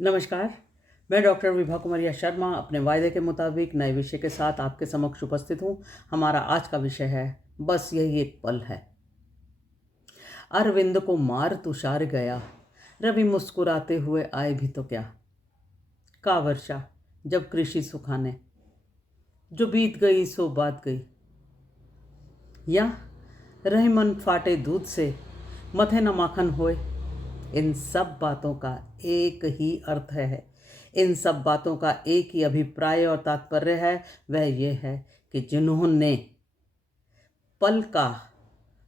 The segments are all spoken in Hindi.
नमस्कार। मैं डॉक्टर विभा कुमारिया शर्मा अपने वायदे के मुताबिक नए विषय के साथ आपके समक्ष उपस्थित हूँ। हमारा आज का विषय है बस यही एक पल है। अरविंद को मार तुषार गया, रवि मुस्कुराते हुए आए भी तो क्या। का वर्षा जब कृषि सुखाने, जो बीत गई सो बात गई। या रहे मन फाटे दूध से, मथे न माखन होए। इन सब बातों का एक ही अर्थ है, इन सब बातों का एक ही अभिप्राय और तात्पर्य है। वह ये है कि जिन्होंने पल का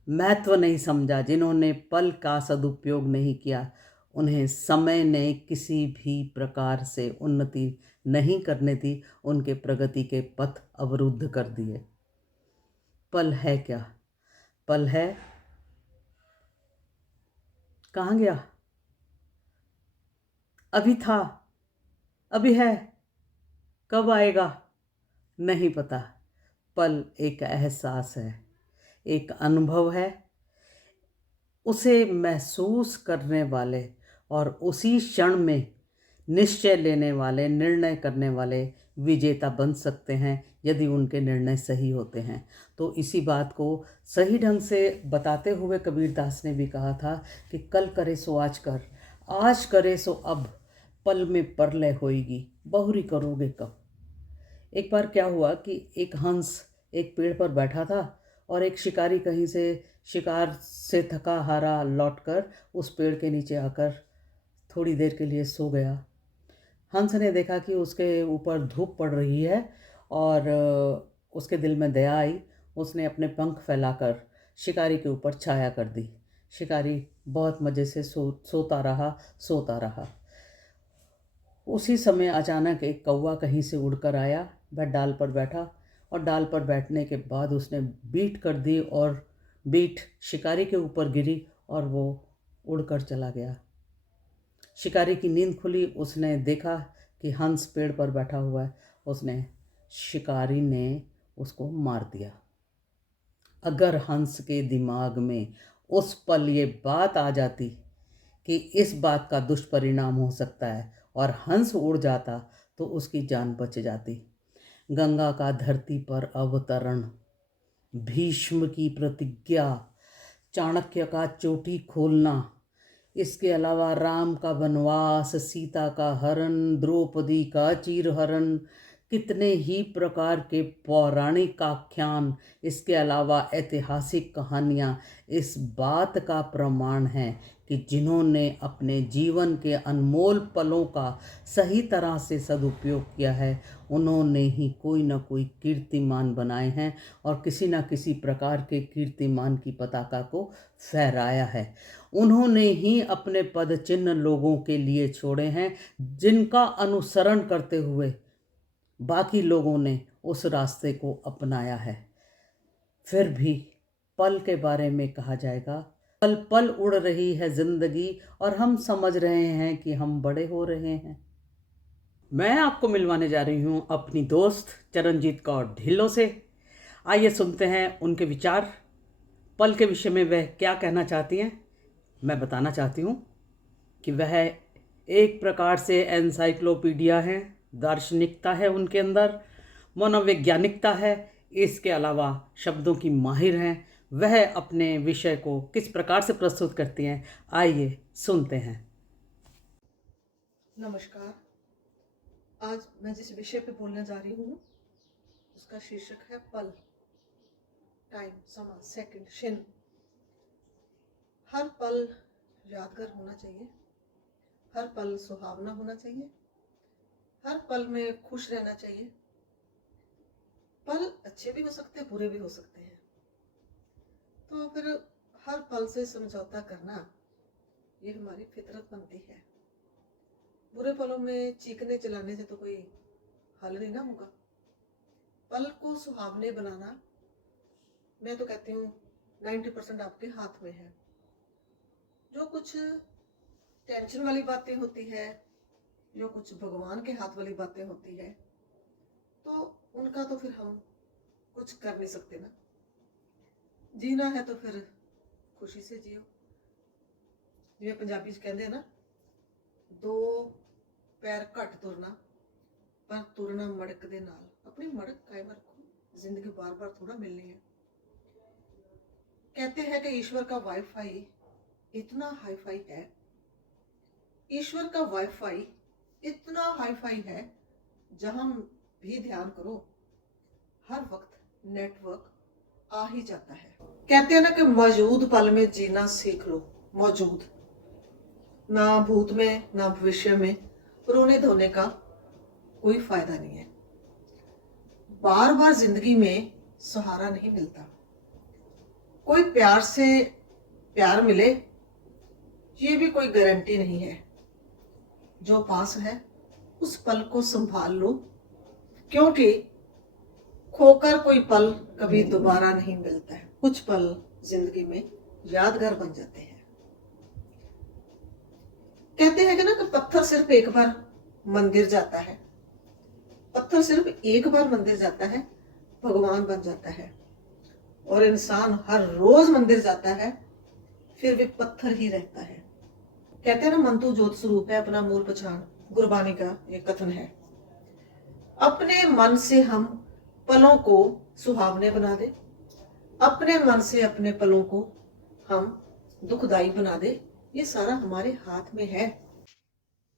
महत्व नहीं समझा, जिन्होंने पल का सदुपयोग नहीं किया, उन्हें समय ने किसी भी प्रकार से उन्नति नहीं करने दी, उनके प्रगति के पथ अवरुद्ध कर दिए। पल है क्या? पल है कहाँ गया? अभी था, अभी है, कब आएगा नहीं पता। पल एक एहसास है, एक अनुभव है। उसे महसूस करने वाले और उसी क्षण में निश्चय लेने वाले, निर्णय करने वाले विजेता बन सकते हैं, यदि उनके निर्णय सही होते हैं। तो इसी बात को सही ढंग से बताते हुए कबीरदास ने भी कहा था कि कल करे सो आज कर, आज करे सो अब, पल में परलय होएगी, बहुरी करोगे कब। एक बार क्या हुआ कि एक हंस एक पेड़ पर बैठा था और एक शिकारी कहीं से शिकार से थका हारा लौटकर उस पेड़ के नीचे आकर थोड़ी देर के लिए सो गया। हंस ने देखा कि उसके ऊपर धूप पड़ रही है और उसके दिल में दया आई। उसने अपने पंख फैलाकर शिकारी के ऊपर छाया कर दी। शिकारी बहुत मज़े से सोता रहा। उसी समय अचानक एक कौवा कहीं से उड़कर आया। वह डाल पर बैठा और डाल पर बैठने के बाद उसने बीट कर दी और बीट शिकारी के ऊपर गिरी और वो उड़कर चला गया। शिकारी की नींद खुली, उसने देखा कि हंस पेड़ पर बैठा हुआ है। उसने शिकारी ने उसको मार दिया। अगर हंस के दिमाग में उस पल ये बात आ जाती कि इस बात का दुष्परिणाम हो सकता है और हंस उड़ जाता तो उसकी जान बच जाती। गंगा का धरती पर अवतरण, भीष्म की प्रतिज्ञा, चाणक्य का चोटी खोलना, इसके अलावा राम का वनवास, सीता का हरण, द्रौपदी का चीरहरण, कितने ही प्रकार के पौराणिक आख्यान, इसके अलावा ऐतिहासिक कहानियाँ इस बात का प्रमाण हैं कि जिन्होंने अपने जीवन के अनमोल पलों का सही तरह से सदुपयोग किया है, उन्होंने ही कोई ना कोई कीर्तिमान बनाए हैं और किसी न किसी प्रकार के कीर्तिमान की पताका को फहराया है। उन्होंने ही अपने पद चिन्ह लोगों के लिए छोड़े हैं, जिनका अनुसरण करते हुए बाकी लोगों ने उस रास्ते को अपनाया है। फिर भी पल के बारे में कहा जाएगा, पल पल उड़ रही है जिंदगी और हम समझ रहे हैं कि हम बड़े हो रहे हैं। मैं आपको मिलवाने जा रही हूँ अपनी दोस्त चरणजीत कौर ढिल्लों से। आइए सुनते हैं उनके विचार, पल के विषय में वह क्या कहना चाहती हैं। मैं बताना चाहती हूँ कि वह एक प्रकार से एनसाइक्लोपीडिया है, दार्शनिकता है उनके अंदर, मनोवैज्ञानिकता है, इसके अलावा शब्दों की माहिर हैं। वह अपने विषय को किस प्रकार से प्रस्तुत करती हैं, आइए सुनते हैं। नमस्कार। आज मैं जिस विषय पे बोलने जा रही हूँ उसका शीर्षक है पल, टाइम, समा, सेकंड, क्षण। हर पल यादगार होना चाहिए, हर पल सुहावना होना चाहिए, हर पल में खुश रहना चाहिए। पल अच्छे भी हो सकते हैं, बुरे भी हो सकते हैं, तो फिर हर पल से समझौता करना ये हमारी फितरत बनती है। बुरे पलों में चीखने चिल्लाने से तो कोई हल नहीं ना होगा। पल को सुहावने बनाना, मैं तो कहती हूँ 90% आपके हाथ में है। जो कुछ टेंशन वाली बातें होती है, जो कुछ भगवान के हाथ वाली बातें होती है, तो उनका तो फिर हम कुछ कर नहीं सकते ना। जीना है तो फिर खुशी से जियो। जिवें पंजाबी च कहते हैं ना, दो ਪੈਰ ਘੱਟ ਤੁਰਨਾ, ਪਰ ਤੁਰਨਾ ਮੜਕ ਦੇ ਨਾਲ। अपनी मड़क कायम रखो, जिंदगी बार बार थोड़ा मिलनी है। कहते हैं कि ईश्वर का वाईफाई इतना हाईफाई है, ईश्वर का वाईफाई इतना हाईफाई है, जहां भी ध्यान करो हर वक्त नेटवर्क आ ही जाता है। कहते हैं ना कि मौजूद पल में जीना सीख लो। मौजूद, ना भूत में ना भविष्य में रोने धोने का कोई फायदा नहीं है। बार बार जिंदगी में सहारा नहीं मिलता। कोई प्यार से प्यार मिले ये भी कोई गारंटी नहीं है। जो पास है उस पल को संभाल लो, क्योंकि खोकर कोई पल कभी दोबारा नहीं मिलता है। कुछ पल जिंदगी में यादगार बन जाते हैं। कहते हैं कि ना कि पत्थर सिर्फ एक बार मंदिर जाता है, पत्थर सिर्फ एक बार मंदिर जाता है, भगवान बन जाता है। और इंसान हर रोज मंदिर जाता है, फिर भी पत्थर ही रहता है। कहते हैं ना, मन तो ज्योत स्वरूप है, अपना मूल पहचान। गुरबानी का ये कथन है। अपने मन से हम पलों को सुहावने बना दे, अपने मन से अपने पलों को हम दुखदाई बना दे, ये सारा हमारे हाथ में है।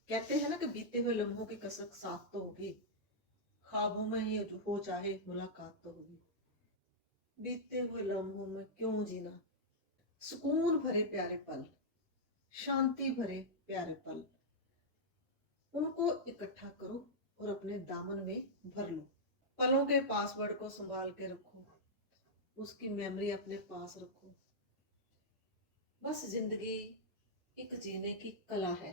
कहते हैं ना कि बीते हुए लम्हों की कसक साथ तो होगी, ख्वाबों में ही हो चाहे मुलाकात तो होगी। बीते हुए लम्हों में क्यों जीना, सुकून भरे प्यारे पल, शांति भरे प्यारे पल, उनको इकट्ठा करो और अपने दामन में भर लो। पलों के पासवर्ड को संभाल के रखो, उसकी मेमोरी अपने पास रखो। बस जिंदगी एक जीने की कला है।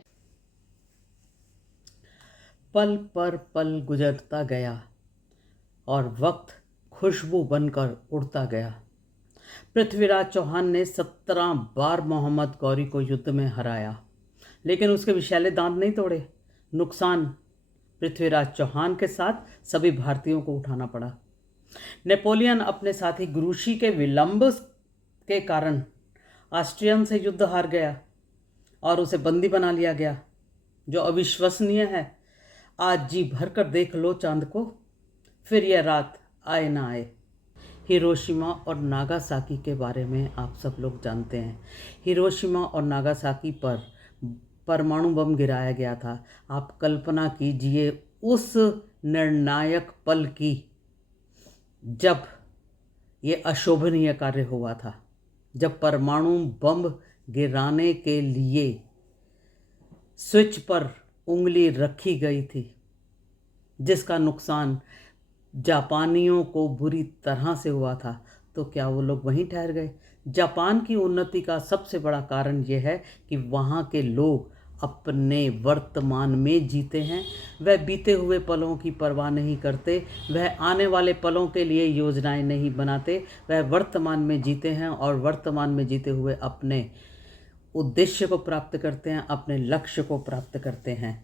पल पर पल गुजरता गया और वक्त खुशबू बनकर उड़ता गया। पृथ्वीराज चौहान ने 17 बार मोहम्मद गौरी को युद्ध में हराया, लेकिन उसके विषैले दांत नहीं तोड़े। नुकसान पृथ्वीराज चौहान के साथ सभी भारतीयों को उठाना पड़ा। नेपोलियन अपने साथी ग्रूशी के विलंब के कारण ऑस्ट्रियन से युद्ध हार गया और उसे बंदी बना लिया गया, जो अविश्वसनीय है। आज जी भर कर देख लो चांद को, फिर यह रात आए ना आए। हिरोशिमा और नागासाकी के बारे में आप सब लोग जानते हैं। हिरोशिमा और नागासाकी पर परमाणु बम गिराया गया था। आप कल्पना कीजिए उस निर्णायक पल की, जब ये अशोभनीय कार्य हुआ था, जब परमाणु बम गिराने के लिए स्विच पर उंगली रखी गई थी, जिसका नुकसान जापानियों को बुरी तरह से हुआ था। तो क्या वो लोग वहीं ठहर गए? जापान की उन्नति का सबसे बड़ा कारण ये है कि वहाँ के लोग अपने वर्तमान में जीते हैं। वह बीते हुए पलों की परवाह नहीं करते, वह आने वाले पलों के लिए योजनाएं नहीं बनाते, वह वर्तमान में जीते हैं और वर्तमान में जीते हुए अपने उद्देश्य को प्राप्त करते हैं, अपने लक्ष्य को प्राप्त करते हैं।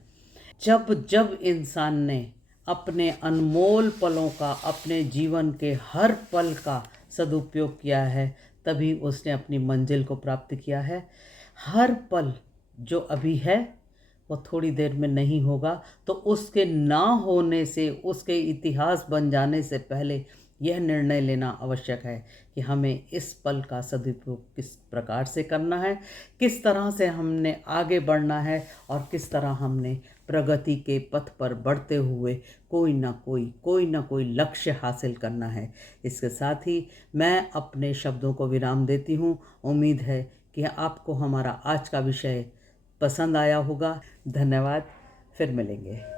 जब जब इंसान ने अपने अनमोल पलों का, अपने जीवन के हर पल का सदुपयोग किया है, तभी उसने अपनी मंजिल को प्राप्त किया है। हर पल जो अभी है वो थोड़ी देर में नहीं होगा, तो उसके ना होने से, उसके इतिहास बन जाने से पहले यह निर्णय लेना आवश्यक है कि हमें इस पल का सदुपयोग किस प्रकार से करना है, किस तरह से हमने आगे बढ़ना है और किस तरह हमने प्रगति के पथ पर बढ़ते हुए कोई ना कोई लक्ष्य हासिल करना है। इसके साथ ही मैं अपने शब्दों को विराम देती हूँ। उम्मीद है कि आपको हमारा आज का विषय पसंद आया होगा। धन्यवाद, फिर मिलेंगे।